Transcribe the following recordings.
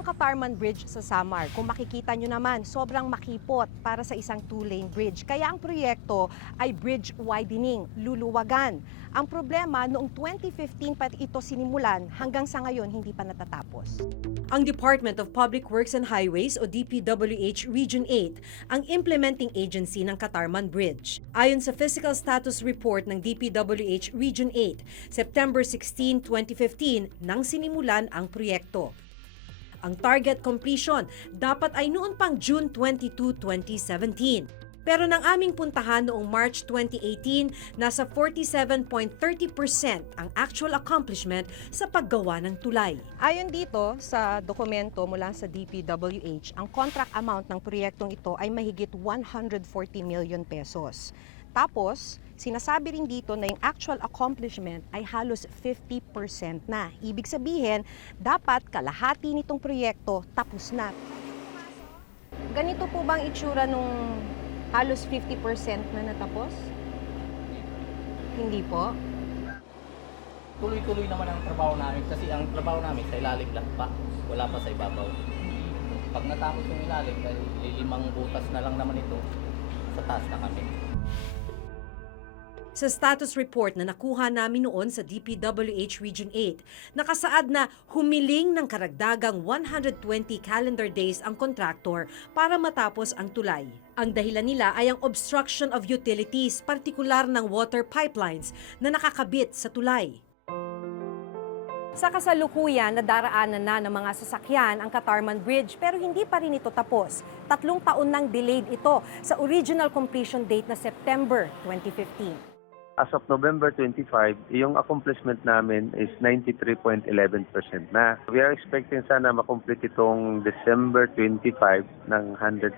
ang Katarman Bridge sa Samar. Kung makikita nyo naman, sobrang makipot para sa isang two-lane bridge. Kaya ang proyekto ay bridge widening, luluwagan. Ang problema, noong 2015 pa ito sinimulan, hanggang sa ngayon hindi pa natatapos. Ang Department of Public Works and Highways o DPWH Region 8 ang implementing agency ng Katarman Bridge. Ayon sa Physical Status Report ng DPWH Region 8, September 16, 2015 nang sinimulan ang proyekto. Ang target completion dapat ay noon pang June 22, 2017. Pero nang aming puntahan noong March 2018, nasa 47.30% ang actual accomplishment sa paggawa ng tulay. Ayon dito sa dokumento mula sa DPWH, ang contract amount ng proyektong ito ay mahigit 140 million pesos. Tapos, sinasabi rin dito na yung actual accomplishment ay halos 50% na. Ibig sabihin, dapat kalahati nitong proyekto tapos na. Ganito po bang itsura nung halos 50% na natapos? Hindi po. Tuloy-tuloy naman ang trabaho namin kasi ang trabaho namin sa ilalim lang pa, wala pa sa ibabaw. Pag natapos yung ilalim, dahil limang butas na lang naman ito, sa taas na kami. Sa status report na nakuha namin noon sa DPWH Region 8, nakasaad na humiling ng karagdagang 120 calendar days ang kontraktor para matapos ang tulay. Ang dahilan nila ay ang obstruction of utilities, partikular ng water pipelines na nakakabit sa tulay. Sa kasalukuyan, nadaraanan na ng mga sasakyan ang Katarman Bridge pero hindi pa rin ito tapos. 3 taon nang delayed ito sa original completion date na September 2015. As of November 25, yung accomplishment namin is 93.11% na. We are expecting sana makomplete itong December 25 ng 100%.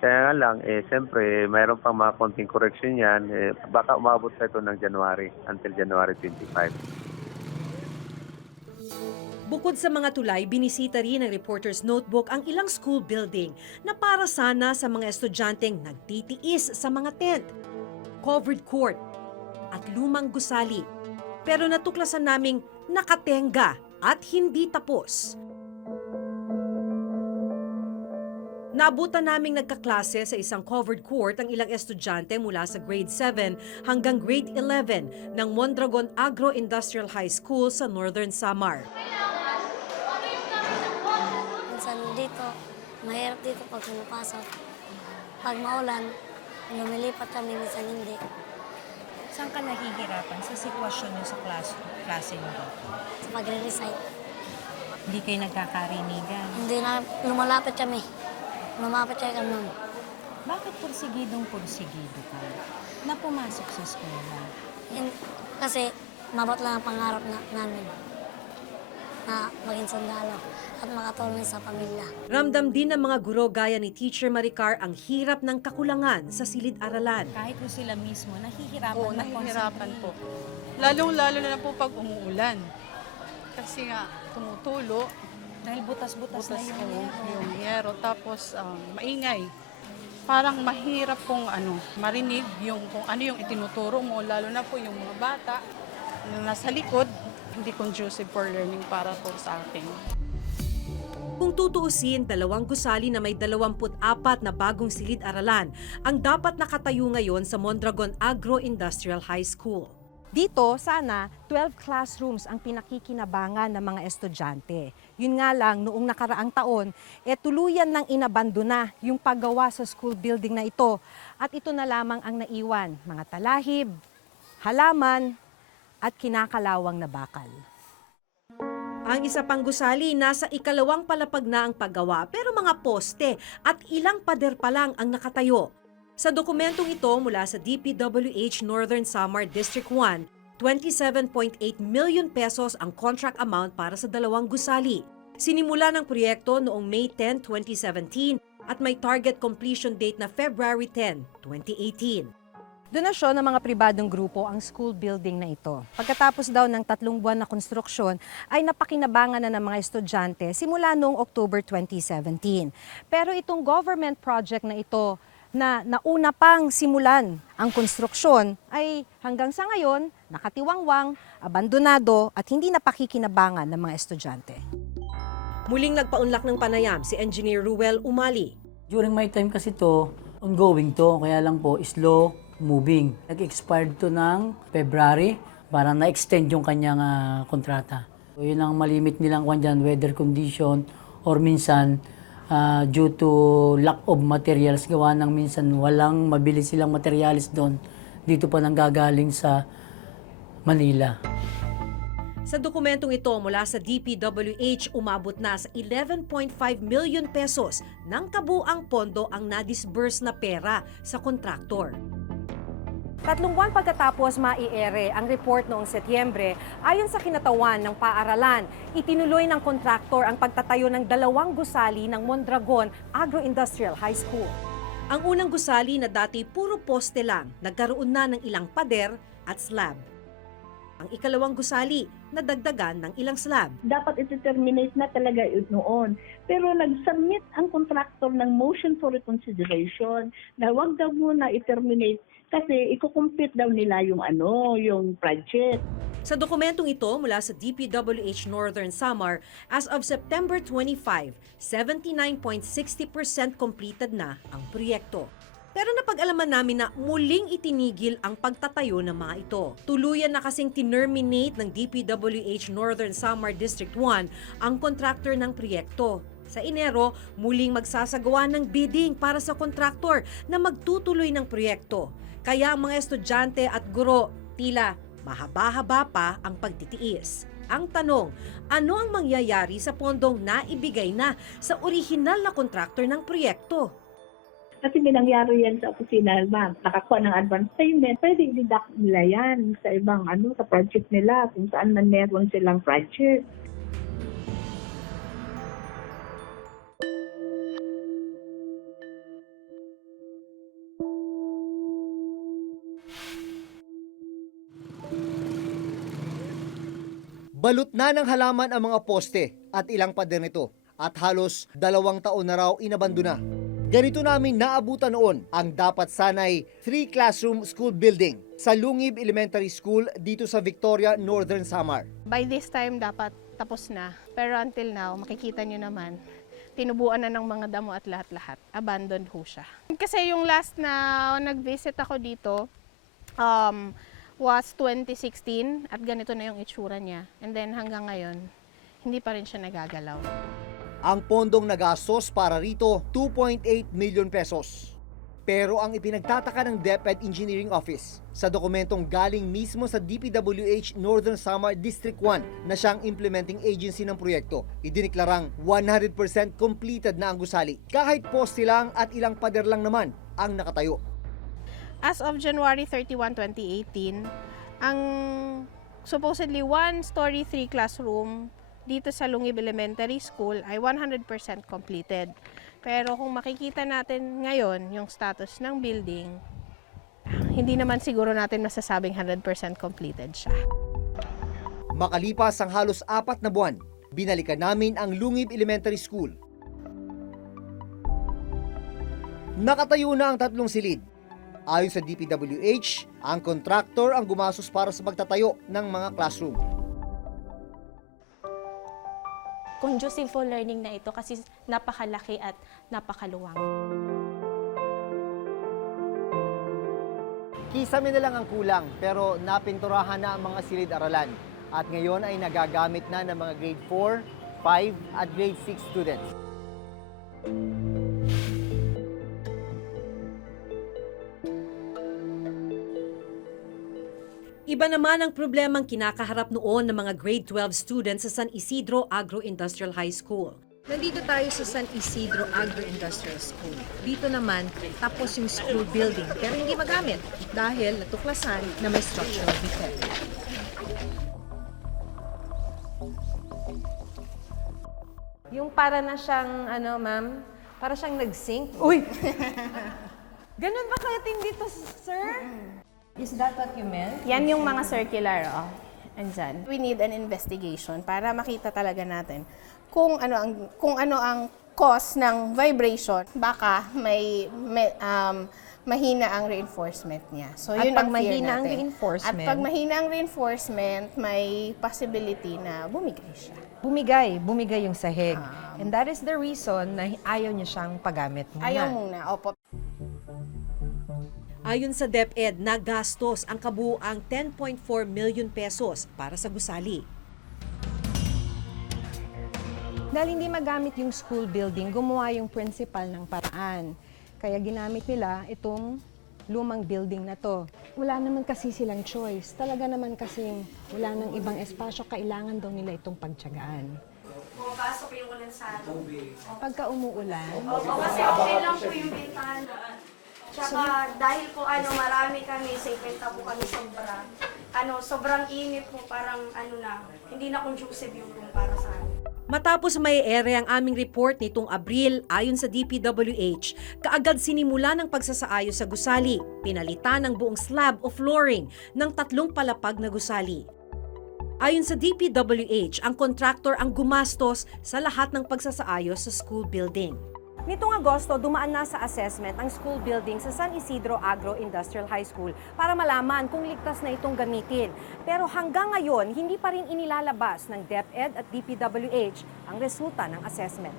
Kaya nga lang, siyempre, mayroon pang mga konting correction yan. Baka umabot sa ito ng January, until January 25. Bukod sa mga tulay, binisita rin ng Reporter's Notebook ang ilang school building na para sana sa mga estudyanteng nagtitiis sa mga tent, covered court, at lumang gusali. Pero natuklasan naming nakatenga at hindi tapos. Naabutan naming nagkaklase sa isang covered court ang ilang estudyante mula sa grade 7 hanggang grade 11 ng Mondragon Agro-Industrial High School sa Northern Samar. Minsan dito, mahirap dito pag pumapasok. Pag maulan, lumilipat kami, minsan hindi. Saan ka nahihirapan sa sitwasyon niyo sa klase niyo? Sa pagre-recite. Hindi kayo nagkakarinigan. Hindi na lumalapit kami. Lumapit siya kami. Bakit pursigidong-pursigido ka na pumasok sa eskwela? Kasi mabot lang ang pangarap namin na maging sundalo at makatulong sa pamilya. Ramdam din ng mga guro gaya ni Teacher Maricar ang hirap ng kakulangan sa silid-aralan. Kahit po sila mismo, nahihirapan Oo, na nahihirapan po. Lalong-lalo na po pag umuulan. Kasi nga, tumutulo. Dahil butas-butas na yung yero. Tapos, maingay. Parang mahirap pong marinig kung ano yung itinuturo mo, lalo na po yung mga bata na nasa likod. Hindi conducive for learning para po sa akin. Kung tutuusin, 2 gusali na may 24 na bagong silid-aralan ang dapat nakatayo ngayon sa Mondragon Agro-Industrial High School. Dito, sana, 12 classrooms ang pinakikinabangan ng mga estudyante. Yun nga lang, noong nakaraang taon, tuluyan nang inabandona yung paggawa sa school building na ito. At ito na lamang ang naiwan, mga talahib, halaman, at kinakalawang na bakal. Ang isa pang gusali, nasa ikalawang palapag na ang paggawa pero mga poste at ilang pader pa lang ang nakatayo. Sa dokumentong ito mula sa DPWH Northern Samar District 1, 27.8 million pesos ang contract amount para sa 2 gusali. Sinimula ng proyekto noong May 10, 2017 at may target completion date na February 10, 2018. Donasyon ng mga pribadong grupo ang school building na ito. Pagkatapos daw ng 3 buwan na konstruksyon, ay napakinabangan na ng mga estudyante simula noong October 2017. Pero itong government project na ito na nauna pang simulan ang konstruksyon ay hanggang sa ngayon nakatiwangwang, abandonado at hindi napakikinabangan ng mga estudyante. Muling nagpaunlak ng panayam si Engineer Ruel Umali. During my time kasi to, ongoing to, kaya lang po slow moving. Nag-expired to ng February, parang na-extend yung kanyang kontrata. So, yun ang malimit nilang kwan dyan, weather condition, or minsan due to lack of materials, gawa ng minsan walang mabili silang materials doon, dito pa nanggagaling sa Manila. Sa dokumentong ito mula sa DPWH, umabot na sa 11.5 million pesos ng kabuang pondo ang na-disburse na pera sa kontraktor. 3 buwan pagkatapos maiere ang report noong Setyembre, ayon sa kinatawan ng paaralan, itinuloy ng kontraktor ang pagtatayo ng 2 gusali ng Mondragon Agro-Industrial High School. Ang unang gusali na dati puro poste lang, nagkaroon na ng ilang pader at slab. Ang ikalawang gusali, nadagdagan ng ilang slab. Dapat iti-terminate na talaga yun noon. Pero nag-submit ang contractor ng motion for reconsideration na wag daw muna i-terminate kasi ikukumpit daw nila yung project. Sa dokumentong ito mula sa DPWH Northern Samar, as of September 25, 79.60% completed na ang proyekto. Pero napag-alaman namin na muling itinigil ang pagtatayo ng mga ito. Tuluyan na kasing tinerminate ng DPWH Northern Samar District 1 ang kontraktor ng proyekto. Sa Enero, muling magsasagawa ng bidding para sa kontraktor na magtutuloy ng proyekto. Kaya ang mga estudyante at guro, tila mahaba-haba pa ang pagtitiis. Ang tanong, ano ang mangyayari sa pondong naibigay na sa orihinal na kontraktor ng proyekto? Kasi may nangyari yan sa opisina, ma'am. Nakakuha ng advance payment. Pwede i-deduct nila yan sa ibang sa project nila kung saan man meron silang project. Balot na ng halaman ang mga poste at ilang pader nito at halos 2 taon na raw inabandona. Ganito namin naabutan noon ang dapat sanay 3-classroom school building sa Lungib Elementary School dito sa Victoria, Northern Samar. By this time dapat tapos na, pero until now makikita nyo naman tinubuan na ng mga damo at lahat-lahat. Abandoned ho siya. Kasi yung last na nag-visit ako dito was 2016 at ganito na yung itsura niya. And then hanggang ngayon, hindi pa rin siya nagagalaw. Ang pondong nagastos para rito, 2.8 million pesos. Pero ang ipinagtataka ng DepEd Engineering Office sa dokumentong galing mismo sa DPWH Northern Samar District 1 na siyang implementing agency ng proyekto, idiniklarang 100% completed na ang gusali. Kahit poste lang at ilang pader lang naman ang nakatayo. As of January 31, 2018, ang supposedly 1-story 3-classroom dito sa Lungib Elementary School ay 100% completed. Pero kung makikita natin ngayon yung status ng building, hindi naman siguro natin masasabing 100% completed siya. Makalipas ang halos 4 na buwan, binalikan namin ang Lungib Elementary School. Nakatayo na ang 3 silid. Ayon sa DPWH, ang kontraktor ang gumastos para sa pagtatayo ng mga classroom. Conducive for learning na ito kasi napakalaki at napakaluwang. Kisame na lang ang kulang pero napinturahan na ang mga silid-aralan at ngayon ay nagagamit na ng mga grade 4, 5 at grade 6 students. Iba naman ang problemang kinakaharap noon ng mga grade 12 students sa San Isidro Agro-Industrial High School. Nandito tayo sa San Isidro Agro-Industrial School. Dito naman, tapos yung school building, pero hindi magamit dahil natuklasan na may structural defect. Yung para na siyang, ma'am, para siyang nag-sink. Uy! Ganun ba katindi to, sir? Is that what you meant? Yan yung mga circular, andyan. We need an investigation para makita talaga natin kung ano ang cause ng vibration. Baka may mahina ang reinforcement niya. So, At yun pag ang fear mahina ang natin. reinforcement? At pag mahina ang reinforcement, may possibility na bumigay siya. Bumigay yung sahig. And that is the reason na ayaw niya siyang paggamit muna. Ayaw muna, opo. Ayon sa DepEd, nagastos ang kabuuang 10.4 million pesos para sa gusali. Dahil hindi magamit yung school building, gumawa yung principal ng paraan. Kaya ginamit nila itong lumang building na to. Wala naman kasi silang choice. Talaga naman kasing wala nang ibang espasyo, kailangan daw nila itong pagtiyagaan. Pumapasok yung ulan sa atin. Pagka umuulan, Opo, kasi okay lang po yung bintana. Tsaka dahil po marami kami, 70 po kami sobra. Sobrang init po, parang hindi na conducive yung room para sa amin. Matapos may ere ang aming report nitong Abril, ayon sa DPWH, kaagad sinimula ng pagsasaayos sa gusali. Pinalitan ang buong slab o flooring ng 3 palapag na gusali. Ayon sa DPWH, ang kontraktor ang gumastos sa lahat ng pagsasaayos sa school building. Nitong Agosto, dumaan na sa assessment ang school building sa San Isidro Agro-Industrial High School para malaman kung ligtas na itong gamitin. Pero hanggang ngayon, hindi pa rin inilalabas ng DepEd at DPWH ang resulta ng assessment.